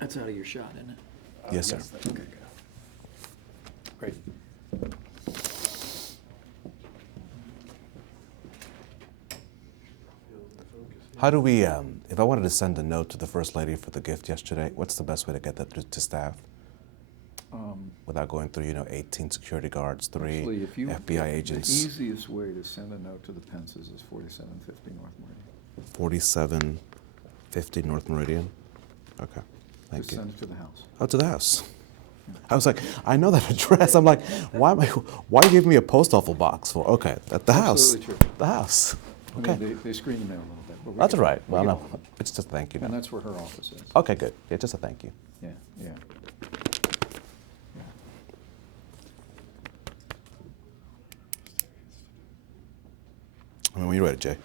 That's out of your shot, isn't it? Yes, sir. Okay, good. Great. How do we, if I wanted to send a note to the First Lady for the gift yesterday, what's the best way to get that to staff? Without going through, 18 security guards, 3 Actually, FBI agents. The easiest way to send a note to the Pences is 4750 North Meridian. 4750 North Meridian? Okay, thank Just you. send it to the house. Oh, to the house. I was like, I know that address. I'm like, why are you giving me a post office box for? Okay, at the house. Absolutely true. The house. Okay. I mean, they screen the mail a little bit. But That's all right. we Well, get no, all of it. it's just a thank you. And note. that's where her office is. Okay, good. Yeah, just a thank you. Yeah, yeah. Yeah. When you're ready, Jay.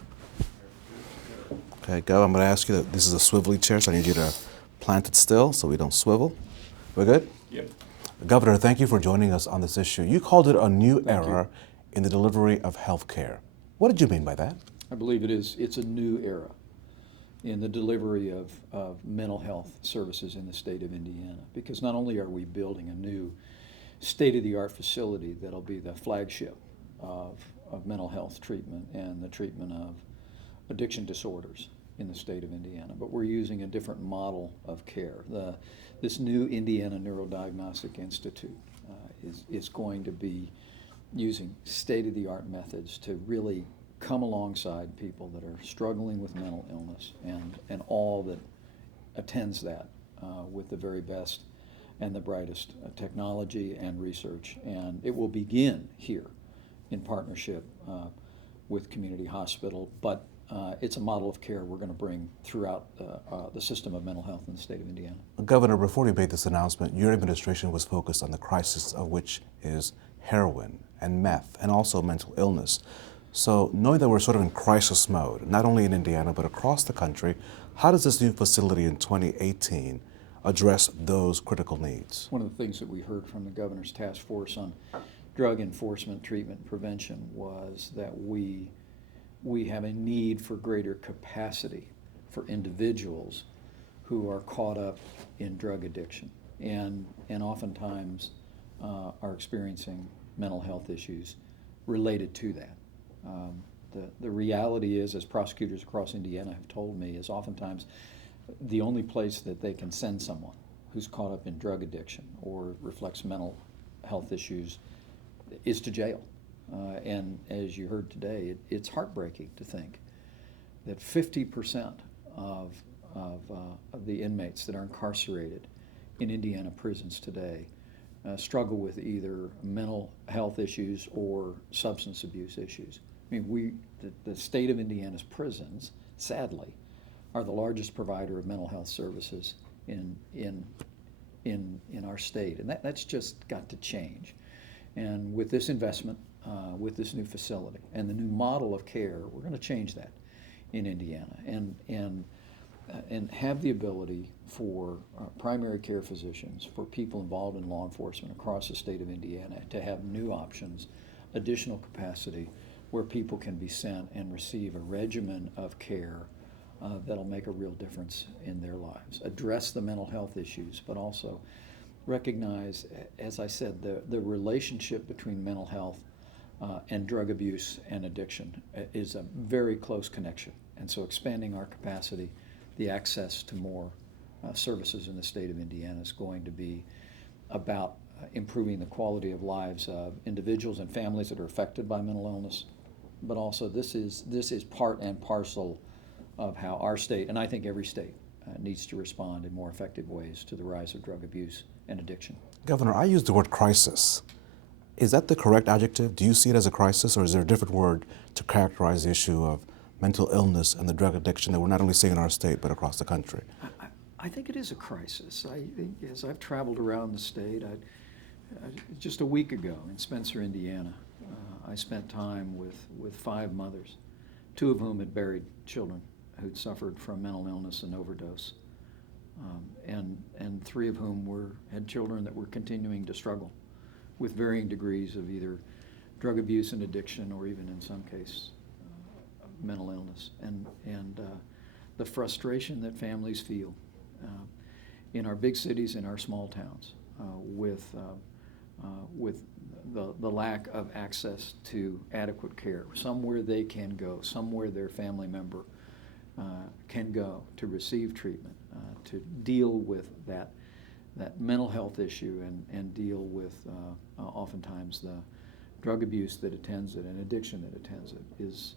Okay, Gov, I'm going to ask you that this is a swivelly chair, so I need you to plant it still so we don't swivel. We're good? Yep. Governor, thank you for joining us on this issue. You called it a new era in the delivery of health care. What did you mean by that? I believe it's a new era in the delivery of mental health services in the state of Indiana, because not only are we building a new state-of-the-art facility that'll be the flagship of mental health treatment and the treatment of addiction disorders in the state of Indiana, but we're using a different model of care. This new Indiana Neurodiagnostic Institute is going to be using state-of-the-art methods to really come alongside people that are struggling with mental illness and all that attends that with the very best and the brightest technology and research. And it will begin here in partnership with Community Hospital, but it's a model of care we're going to bring throughout the system of mental health in the state of Indiana. Governor, before you made this announcement, your administration was focused on the crisis of which is heroin and meth and also mental illness. So knowing that we're sort of in crisis mode, not only in Indiana but across the country, how does this new facility in 2018 address those critical needs? One of the things that we heard from the governor's task force on drug enforcement, treatment, and prevention was that we have a need for greater capacity for individuals who are caught up in drug addiction and oftentimes are experiencing mental health issues related to that. The reality is, as prosecutors across Indiana have told me, is oftentimes the only place that they can send someone who's caught up in drug addiction or reflects mental health issues is to jail. And as you heard today, it's heartbreaking to think that 50% of the inmates that are incarcerated in Indiana prisons today struggle with either mental health issues or substance abuse issues. I mean, the state of Indiana's prisons, sadly, are the largest provider of mental health services in our state, and that's just got to change. And with this investment, with this new facility and the new model of care, we're going to change that in Indiana and have the ability for primary care physicians, for people involved in law enforcement across the state of Indiana to have new options, additional capacity where people can be sent and receive a regimen of care that'll make a real difference in their lives, address the mental health issues, but also recognize, as I said, the relationship between mental health and drug abuse and addiction is a very close connection. And so expanding our capacity, the access to more services in the state of Indiana is going to be about improving the quality of lives of individuals and families that are affected by mental illness. But also this is part and parcel of how our state, and I think every state, needs to respond in more effective ways to the rise of drug abuse and addiction. Governor, I used the word crisis. Is that the correct adjective? Do you see it as a crisis, or is there a different word to characterize the issue of mental illness and the drug addiction that we're not only seeing in our state but across the country? I think it is a crisis. I think as I've traveled around the state, just a week ago in Spencer, Indiana, I spent time with 5 mothers, 2 of whom had buried children who'd suffered from mental illness and overdose, and 3 of whom had children that were continuing to struggle with varying degrees of either drug abuse and addiction, or even in some case mental illness, and the frustration that families feel in our big cities, in our small towns, with the lack of access to adequate care, somewhere they can go, somewhere their family member can go to receive treatment, to deal with that mental health issue and deal with oftentimes the drug abuse that attends it and addiction that attends it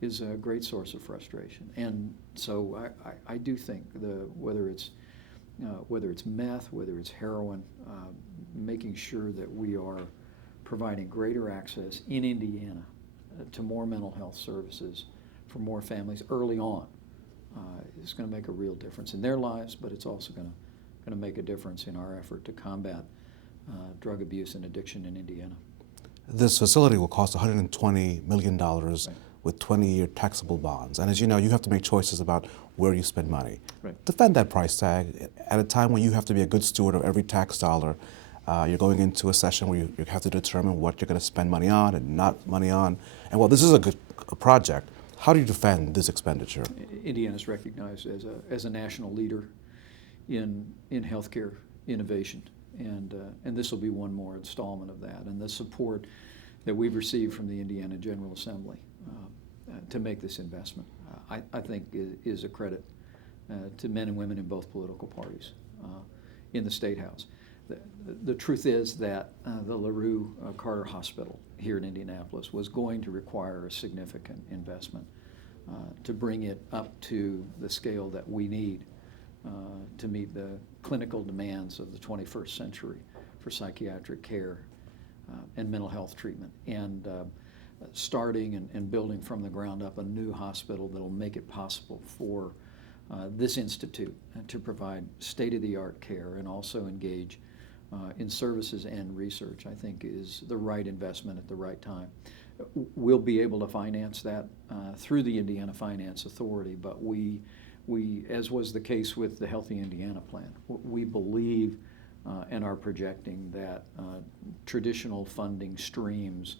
is a great source of frustration. And so I do think whether it's meth, whether it's heroin, making sure that we are providing greater access in Indiana to more mental health services for more families early on is going to make a real difference in their lives, but it's also going to make a difference in our effort to combat drug abuse and addiction in Indiana. This facility will cost $120 million with 20-year taxable bonds. And as you know, you have to make choices about where you spend money. Right. Defend that price tag at a time when you have to be a good steward of every tax dollar. You're going into a session where you have to determine what you're going to spend money on and not money on. And while this is a good project, how do you defend this expenditure? Indiana is recognized as a national leader in healthcare innovation, and this will be one more installment of that. And the support that we've received from the Indiana General Assembly to make this investment, I think is a credit to men and women in both political parties in the State House. The truth is that the LaRue Carter Hospital here in Indianapolis was going to require a significant investment to bring it up to the scale that we need to meet the clinical demands of the 21st century for psychiatric care and mental health treatment. And starting and building from the ground up a new hospital that will make it possible for this institute to provide state-of-the-art care and also engage in services and research, I think is the right investment at the right time. We'll be able to finance that through the Indiana Finance Authority, but we, as was the case with the Healthy Indiana Plan, we believe and are projecting that traditional funding streams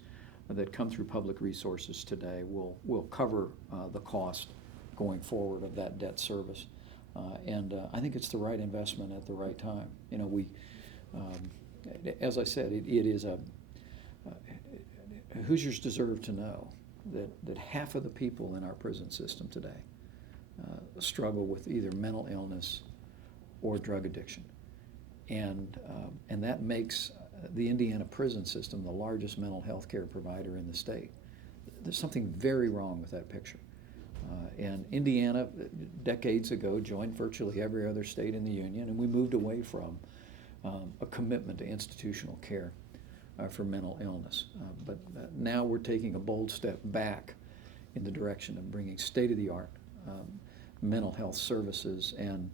that come through public resources today will cover the cost going forward of that debt service. And I think it's the right investment at the right time. You know, as I said, it is Hoosiers deserve to know that half of the people in our prison system today struggle with either mental illness or drug addiction. And that makes the Indiana prison system the largest mental health care provider in the state. There's something very wrong with that picture. And Indiana, decades ago, joined virtually every other state in the union, and we moved away from a commitment to institutional care for mental illness. But now we're taking a bold step back in the direction of bringing state-of-the-art mental health services and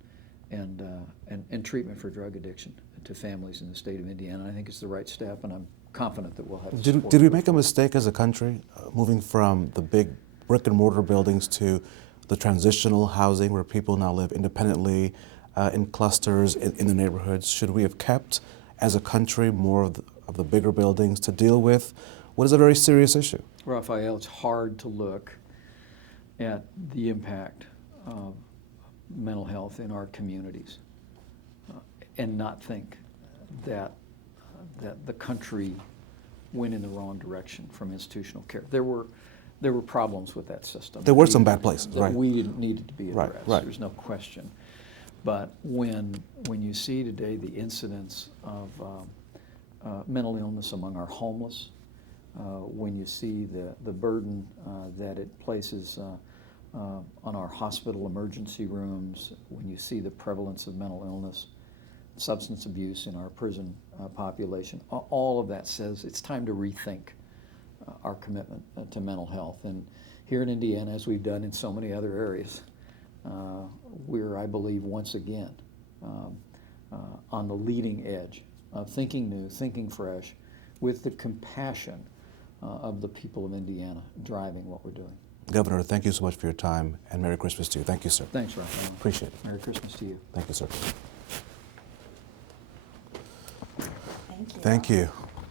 treatment for drug addiction to families in the state of Indiana. I think it's the right step, and I'm confident that we'll have the support. Did we make a mistake as a country moving from the big brick and mortar buildings to the transitional housing where people now live independently in clusters in the neighborhoods? Should we have kept, as a country, more of the bigger buildings to deal with what is a very serious issue? Raphael, it's hard to look at the impact of mental health in our communities and not think that the country went in the wrong direction from institutional care. There were problems with that system. There were some bad places, right? We needed to be addressed. Right. There's no question. But when you see today the incidence of mental illness among our homeless, when you see the burden that it places on our hospital emergency rooms, when you see the prevalence of mental illness, substance abuse in our prison population, all of that says it's time to rethink our commitment to mental health. And here in Indiana, as we've done in so many other areas, we're, I believe, once again on the leading edge of thinking new, thinking fresh, with the compassion of the people of Indiana driving what we're doing. Governor, thank you so much for your time, and Merry Christmas to you. Thank you, sir. Thanks, Raphael. Appreciate it. Merry Christmas to you. Thank you, sir. Thank you. Thank you.